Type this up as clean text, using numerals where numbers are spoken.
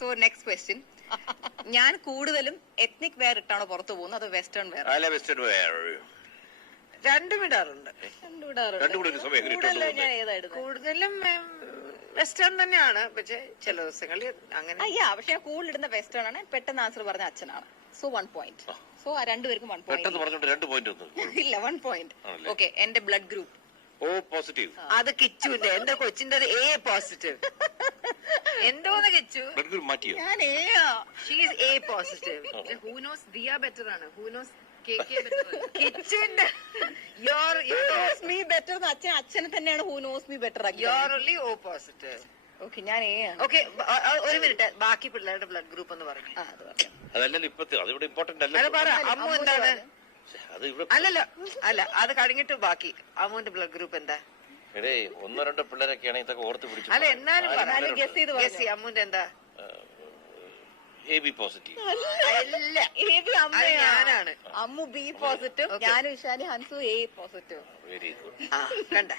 So next question. ഞാൻ കൂടുതലും ethnic wear ഇട്ടാണോ പുറത്തു പോകുന്നത് അതോ വെസ്റ്റേൺ വെയർ? Western wear. രണ്ടും ഇടാറുണ്ട്. കൂടുതലും വെസ്റ്റേൺ തന്നെയാണ്. പക്ഷെ ചില ദിവസങ്ങളിൽ അങ്ങനെ. പക്ഷെ കൂടുതൽ ഇടുന്ന വെസ്റ്റേൺ ആണ്. പെട്ടെന്ന് ആൻസർ പറഞ്ഞ അച്ഛനാണ്. So 1 point. സോ രണ്ടുപേർക്കും 1 point. ഇല്ല, 1 point. ഓക്കെ. എന്റെ ബ്ലഡ് ഗ്രൂപ്പ് ഓ പോസിറ്റീവ്. അത് കിച്ചുവിന്റെ. എന്റെ കൊച്ചിന്റെ എ പോസിറ്റീവ്. എന്തോന്ന് കിച്ചു? ഞാൻ she's A positive. Who knows Diya better ആണ്. ഹൂ നോസ് കിച്ചുവിന്റെ മീ ബെറ്റർ അച്ഛനെ തന്നെയാണ് who knows me better. Your only O positive. Okay, ഞാൻ എ ആണ്. ഓക്കെ, ഒരു മിനിറ്റ്. ബാക്കി പിള്ളേരുടെ ബ്ലഡ് ഗ്രൂപ്പ് എന്ന് പറഞ്ഞു. അതല്ലല്ലോ ഇപ്പത്തെ, അതിവിടെ ഇമ്പോർട്ടന്റ് അല്ല. അത് പറ. അമ്മു എന്താണ്? അല്ലല്ലോ, അല്ല, അത് കഴിഞ്ഞിട്ട് ബാക്കി. അമ്മുവിന്റെ ബ്ലഡ് ഗ്രൂപ്പ് എന്താ? ഒന്നോ രണ്ടോ പിള്ളേരൊക്കെയാണ് ഇതൊക്കെ ഓർത്ത് പിടിച്ചു. അല്ല, എന്നാലും അമ്മുവിന്റെ എന്താ? AB positive. ഞാനാണ്. Ammu B positive. ഞാനും ഇഷാനി ഹൻസു എ പോസിറ്റീവ്. Very good. കണ്ട